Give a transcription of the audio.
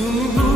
tudo